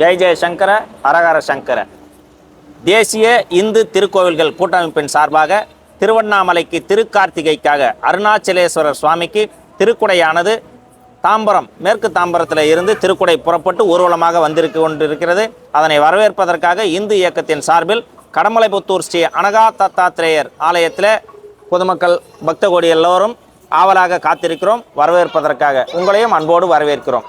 ஜெய் ஜெய சங்கர அரகர சங்கர. தேசிய இந்து திருக்கோவில்கள் கூட்டமைப்பின் சார்பாக திருவண்ணாமலைக்கு திருக்கார்த்திகைக்காக அருணாச்சலேஸ்வரர் சுவாமிக்கு திருக்குடையானது தாம்பரம் மேற்கு தாம்பரத்தில் இருந்து திருக்குடை புறப்பட்டு ஊர்வலமாக வந்திருக்க கொண்டிருக்கிறது. அதனை வரவேற்பதற்காக இந்து இயக்கத்தின் சார்பில் கடமலைபுத்தூர் ஸ்ரீ அனகா தத்தாத்திரேயர் ஆலயத்தில் பொதுமக்கள் பக்த கோடி எல்லோரும் ஆவலாக காத்திருக்கிறோம். வரவேற்பதற்காக உங்களையும் அன்போடு வரவேற்கிறோம்.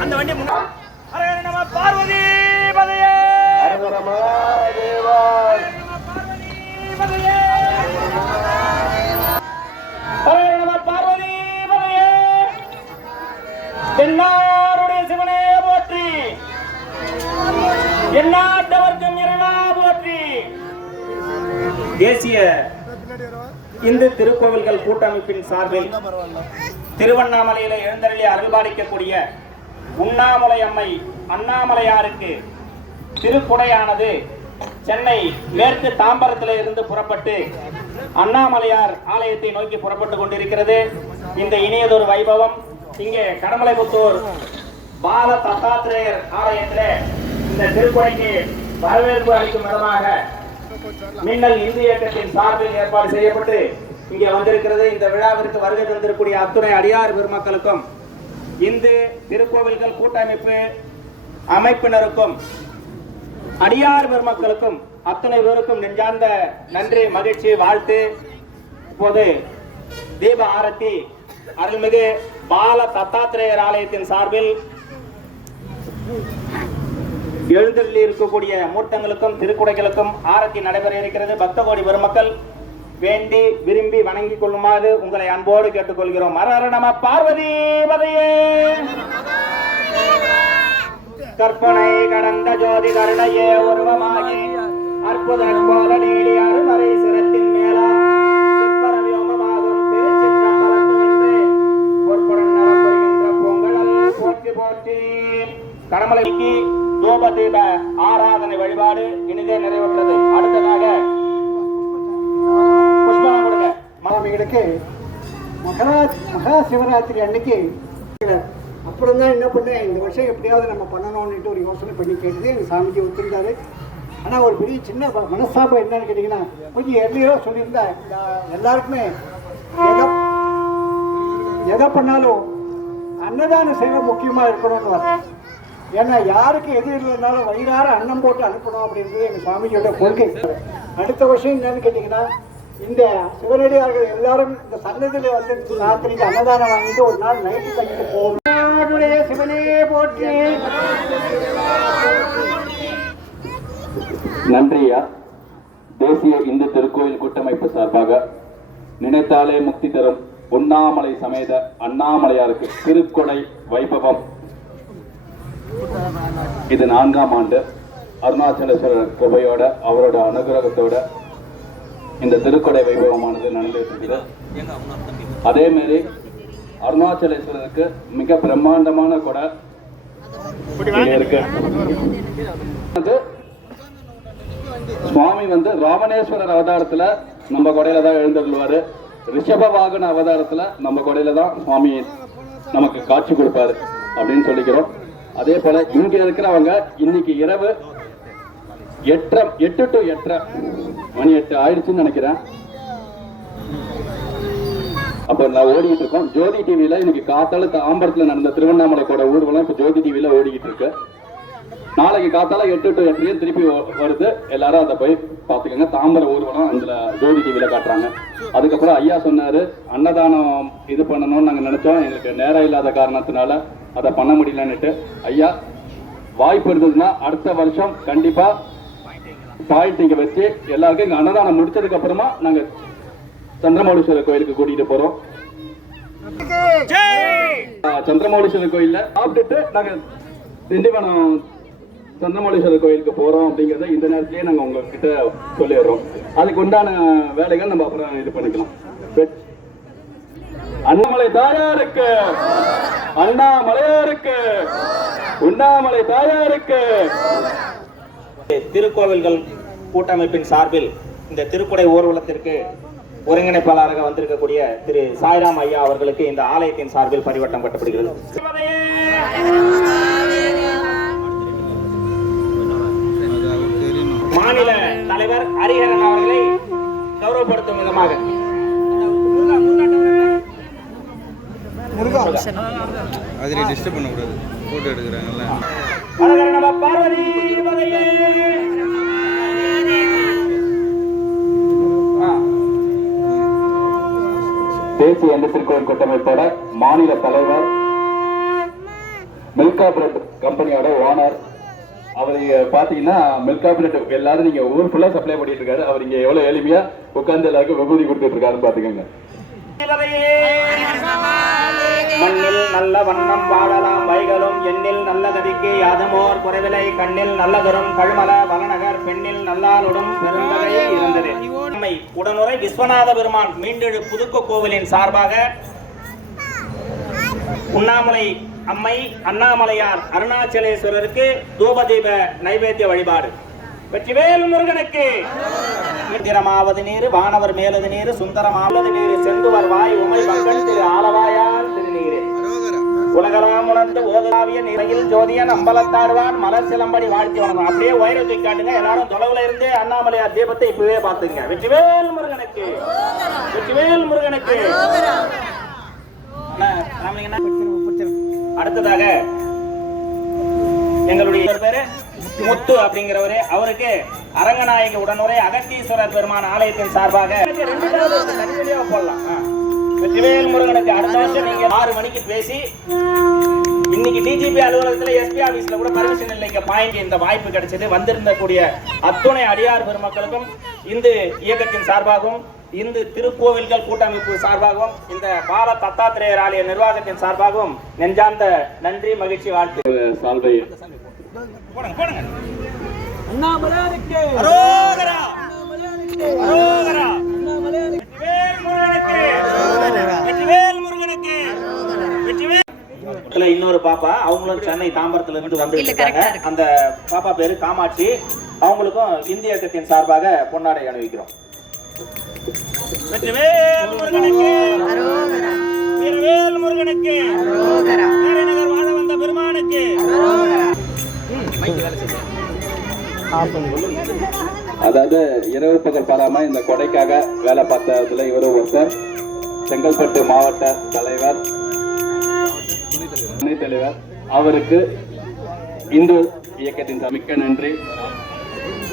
அந்த வண்டி நம்ம பார்வதி பதையே. பார்வதி பதையே. எல்லாருடைய சிவனே போற்றி. எல்லாட்டவர்க்கும் இறைவா போற்றி. தேசிய இந்து திருக்கோவில்கள் கூட்டமைப்பின் சார்பில் திருவண்ணாமலையில எழுந்தருளி அருள்பாலிக்கக்கூடிய உண்ணாமலை அம்மை அண்ணாமலையாருக்கு திருக்குடையானது சென்னை மேற்கு தாம்பரத்தில் இருந்து புறப்பட்டு அண்ணாமலையார் ஆலயத்தை நோக்கி புறப்பட்டு கொண்டிருக்கிறது. இந்த இனியதொரு வைபவம். இங்கே கடமலைபுத்தூர் பால தத்தாத்திரேயர் ஆலயத்தில் இந்த திருக்குடைக்கு வரவேற்பு அளிக்கும் விதமாக மின்னல் இந்து இயக்கத்தின் சார்பில் ஏற்பாடு செய்யப்பட்டு இங்கே வந்திருக்கிறது. இந்த விழாவிற்கு வருகை தந்திருக்கூடிய அத்துணை அடியார் பெருமக்களுக்கும் இந்து திருக்கோவில்கள் கூட்டமைப்பு அமைப்பினருக்கும் அடியார் பெருமக்களுக்கும் அத்தனை பேருக்கும் நெஞ்சார்ந்த நன்றி மகிழ்ச்சி வாழ்த்து. இப்போது தீப ஆரத்தி அருள்மிகு பால தத்தாத்திரேயர் ஆலயத்தின் சார்பில் எழுந்தருளி இருக்கக்கூடிய மூர்த்தங்களுக்கும் திருக்குடைகளுக்கும் ஆரத்தி நடைபெற இருக்கிறது. பக்த கோடி பெருமக்கள் வேண்டி விரும்பி வணங்கிக் கொள்ளுமாறு உங்களை அன்போடு கேட்டுக்கொள்கிறோம். மரஹர நம பார்வதி பதையே கற்பனை கடந்த ஜோதி கருணையே உருவமாகி அற்புத கோல நீடி சிவராத்திரி அன்னைக்கு அப்புறம் தான் என்ன பண்ணேன்? இந்த வருஷம் எப்படியாவது நம்ம பண்ணணும்னுட்டு ஒரு யோசனை பண்ணி கேட்டது எங்கள் சாமிஜி ஒத்துருந்தாரு ஆனால் ஒரு பெரிய சின்ன ப- மனஸ்தாபம் என்னன்னு கேட்டிங்கன்னா கொஞ்சம் எர்லியோ சொல்லியிருந்தா எல்லாருக்குமே எதை எதை பண்ணாலும் அன்னதான சேவை முக்கியமாக இருக்கணும்னு ஏன்னா யாருக்கு எது இல்லைனாலும் வயிறார அன்னம் போட்டு அனுப்பணும் அப்படின்றது எங்கள் சாமிஜியோட கொள்கை. அடுத்த வருஷம் என்னன்னு கேட்டிங்கன்னா இந்த சிவனடியார்கள் எல்லாரும் இந்த சன்னதியில் வந்து ராத்திரிக்கு அன்னதானம் வாங்கிட்டு ஒரு நாள் நைட்டு தங்கிட்டு போகணும் சிவனே போற்றி. நன்றியா தேசிய இந்து திருக்கோயில் கூட்டமைப்பு சார்பாக நினைத்தாலே முக்தி தரும் உண்ணாமலை சமேத அண்ணாமலையாருக்கு திருக்கொடை வைபவம். இது நான்காம் ஆண்டு அருணாச்சலேஸ்வரர் கிருபையோட அவரோட அனுகிரகத்தோட இந்த திருக்கடை வைபவமானது நடந்துட்டு இருக்குது அதே மாதிரி அருணாச்சலேஸ்வரருக்கு மிக பிரம்மாண்டமான கொடை இருக்கு. அது சுவாமி வந்து ராமணேஸ்வரர் அவதாரத்துல நம்ம கொடையில தான் எழுந்தருள்வாரு. ரிஷப வாகன அவதாரத்துல நம்ம கொடையில தான் சுவாமி நமக்கு காட்சி கொடுப்பாரு அப்படின்னு சொல்லிக்கிறோம். அதே போல இங்க இருக்கிறவங்க இன்னைக்கு இரவு எட்டரை எட்டு டு எட்டரை. மணி எட்டு ஆயிடுச்சுன்னு நினைக்கிறேன். அப்போ நான் ஓடிக்கிட்டு இருக்கோம். ஜோதி டிவியில் இன்னைக்கு காத்தால தாம்பரத்துல நடந்த திருவண்ணாமலை கூட ஊர்வலம் இப்போ ஜோதி டிவியில் ஓடிக்கிட்டு இருக்கு. நாளைக்கு காத்தால எட்டு டு எட்டுலயும் திருப்பி வருது. எல்லாரும் அதை போய் பார்த்துக்கோங்க. தாம்பர ஊர்வலம் அதுல ஜோதி டிவியில் காட்டுறாங்க. அதுக்கப்புறம் ஐயா சொன்னாரு அன்னதானம் இது பண்ணணும்னு நாங்க நினைச்சோம். எங்களுக்கு நேரம் இல்லாத காரணத்தினால அதை பண்ண முடியலன்னுட்டு. ஐயா வாய்ப்பு இருந்ததுன்னா அடுத்த வருஷம் கண்டிப்பா பாயிண்ட் இங்க வச்சு எல்லாருக்கும் இங்க அன்னதானம் முடிச்சதுக்கு அப்புறமா நாங்க சந்திரமௌலீஸ்வரர் கோயிலுக்கு கூட்டிட்டு போறோம். சந்திரமௌலீஸ்வரர் கோயில்ல சாப்பிட்டுட்டு நாங்க திண்டிவனம் சந்திரமௌலீஸ்வரர் கோயிலுக்கு போறோம் அப்படிங்கறத இந்த நேரத்திலேயே நாங்க உங்ககிட்ட சொல்லிடுறோம். அதுக்கு உண்டான வேலைகள் நம்ம அப்புறம் இது பண்ணிக்கலாம். அண்ணாமலை தாயாருக்கு. அண்ணாமலையாருக்கு. உண்ணாமலை தாயாருக்கு. திருக்கோவில்கள் கூட்டமைப்பின் சார்பில் இந்த திருக்குடை ஊர்வலத்திற்கு ஒருங்கிணைப்பாளராக வந்திருக்கக்கூடிய திரு சாய்ராம் ஐயா அவர்களுக்கு இந்த ஆலயத்தின் சார்பில் பரிவட்டம் கட்டப்படுகிறது. மாநில தலைவர் ஹரிஹரன் அவர்களை கௌரவப்படுத்தும் விதமாக. அதில் டிஸ்டர்ப் பண்ணக்கூடாது. ஃபோட்டோ எடுக்கிறாங்கல்ல. ஹரஹர நம பார்வதி தேசிய எந்த திருக்கோயில் கூட்டமைப்போட மாநில தலைவர் மில்கா பிரெட் கம்பெனியோட ஓனர். அவர் பாத்தீங்கன்னா மில்கா பிரெட் எல்லாரும் நீங்க ஊர் ஃபுல்லா சப்ளை பண்ணிட்டு இருக்காரு. அவர் இங்க எவ்வளவு எளிமையா உட்கார்ந்து எல்லாருக்கும் விபூதி கொடுத்துட்டு இருக்காருன்னு பாத்துக்கோங்க. மண்ணில் நல்ல வண்ணம் வாழலாம். வைகளும் எண்ணில் நல்ல கதிக்கு யாதமோர் குறைவிலை கண்ணில் நல்லதொரும் கழுமல வகநகர் பெண்ணில் நல்லாருடும் பெருந்தகை இருந்தது. உடனுரை விஸ்வநாத பெருமான் மீண்டெழு புதுக்க கோவிலின் சார்பாக உண்ணாமலை அம்மை அண்ணாமலையார் அருணாச்சலேஸ்வரருக்கு தூபதீப நைவேத்திய வழிபாடு. வெற்றிவேல் முருகனுக்கு. திரமாவது நீர் வானவர் மேலது நீர் சுந்தரமாவது நீர் செந்துவர் வாய் உமை திரு ஆலவாயார் திருநீரே உலகலாம் உணர்ந்து ஓதலாவிய நிலையில் ஜோதியன் அம்பலத்தாடுவான் மலர் சிலம்படி வாழ்த்தி வணங்கும் அப்படியே உயர தூக்கி காட்டுங்க. எல்லாரும் தொலைவுல இருந்தே அண்ணாமலையார் தீபத்தை இப்பவே பாத்துங்க வெற்றிவேல் முருகனுக்கு. வெற்றிவேல் முருகனுக்கு. அடுத்ததாக எங்களுடைய பேரு முத்து அப்படிங்கிறவரு. அவருக்கு அரங்கநாயகி உடனுரை அகத்தீஸ்வரர் பெருமான் ஆலயத்தின் சார்பாக. போடலாம். வெற்றிவேல் முருகனுக்கு அடுத்த வருஷம் நீங்க ஆறு மணிக்கு பேசி இன்னைக்கு டிஜிபி அலுவலகத்துல எஸ்பி ஆபீஸ்ல கூட பர்மிஷன் இல்லைங்க. பாயிண்ட் இந்த வாய்ப்பு கிடைச்சது. வந்திருந்த கூடிய அத்துணை அடியார் பெருமக்களுக்கும் இந்து இயக்கத்தின் சார்பாகவும் இந்து திருக்கோவில்கள் கூட்டமைப்பு சார்பாகவும் இந்த பால தத்தாத்திரேயர் ஆலய நிர்வாகத்தின் சார்பாகவும் நெஞ்சார்ந்த நன்றி மகிழ்ச்சி வாழ்த்து. சால்வை போடுங்க போடுங்க அரோகரா அரோகரா வெற்றிவேல் முருகனுக்கு வெற்றிவேல் முருகனுக்கு வெற்றிவேல் இதுல இன்னொரு பாப்பா அவங்களும் சென்னை தாம்பரத்துல இருந்து வந்திருக்காங்க. அந்த பாப்பா பேரு காமாட்சி. அவங்களுக்கும் இந்திய இயக்கத்தின் சார்பாக பொன்னாடை அணிவிக்கிறோம். வெற்றிவேல் முருகனுக்கு. வீரவேல் முருகனுக்கு. வீரநகர் வாழ வந்த பெருமானுக்கு. அதாவது இரவு பகல் பாராம இந்த கொடைக்காக வேலை பார்த்ததுல இவரும் ஒருத்தர். செங்கல்பட்டு மாவட்ட தலைவர் துணைத் தலைவர். அவருக்கு இந்து இயக்கத்தின் மிக்க நன்றி.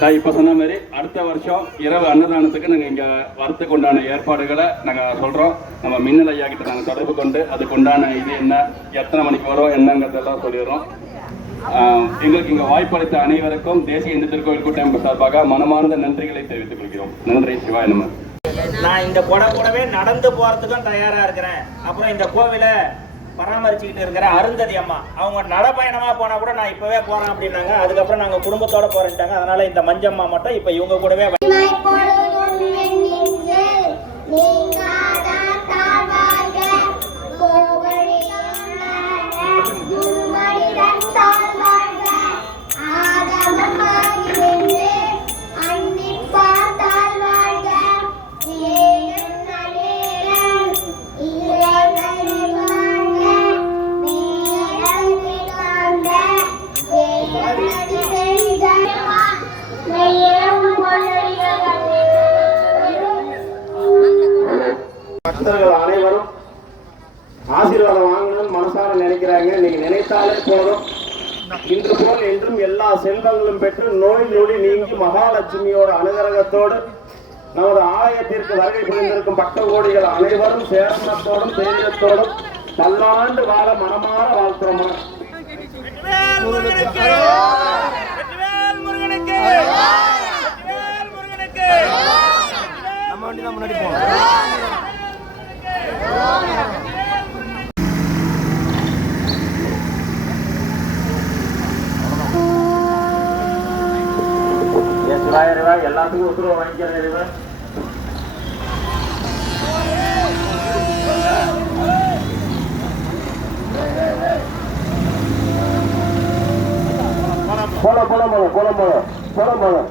நான் இப்ப சொன்ன மாதிரி அடுத்த வருஷம் இரவு அன்னதானத்துக்கு நாங்க இங்க வரத்துக்கு உண்டான ஏற்பாடுகளை நாங்க சொல்றோம். நம்ம மின்னல் ஐயா கிட்ட நாங்க தொடர்பு கொண்டு அதுக்கு உண்டான இது என்ன எத்தனை மணிக்கு வரும் என்னங்கிறதெல்லாம் சொல்லிடுறோம். எங்களுக்கு இங்க வாய்ப்பளித்த அனைவருக்கும் தேசிய இந்து திருக்கோயில் கூட்டமைப்பு சார்பாக மனமார்ந்த நன்றிகளை தெரிவித்துக் கொள்கிறோம். நன்றி சிவாய் நம்ம நான் இந்த கொடை கூடவே நடந்து போறதுக்கும் தயாரா இருக்கிறேன். அப்புறம் இந்த கோவிலை பராமரிச்சுக்கிட்டு இருக்கிற அருந்ததி அம்மா. அவங்க நடைப்பயணமா போனா கூட நான் இப்பவே போறேன் அப்படின்னாங்க. அதுக்கப்புறம் நாங்க குடும்பத்தோட போறேன்ட்டாங்க. அதனால இந்த மஞ்சம்மா மட்டும் இப்ப இவங்க கூடவே பக்தர்கள் அனைவரும் ஆசீர்வாதம் வாங்கணும்னு மனசார நினைக்கிறாங்க. நீங்க நினைத்தாலே போதும். இன்று போல் என்றும் எல்லா செல்வங்களும் பெற்று நோய் நொடி நீங்கி மகாலட்சுமியோட அனுகிரகத்தோடு நமது ஆலயத்திற்கு வருகை புரிந்திருக்கும் பக்த கோடிகள் அனைவரும் சேரணத்தோடும் தைரியத்தோடும் பல்லாண்டு வாழ மனமாற வாழ்த்துறோமா. எல்லாத்துக்கும் உத்தரவு வாங்கிக்கிறேன் இறைவன். போலாம் போலாம் போலாம் போலாம் போலாம் போலாம் போலாம்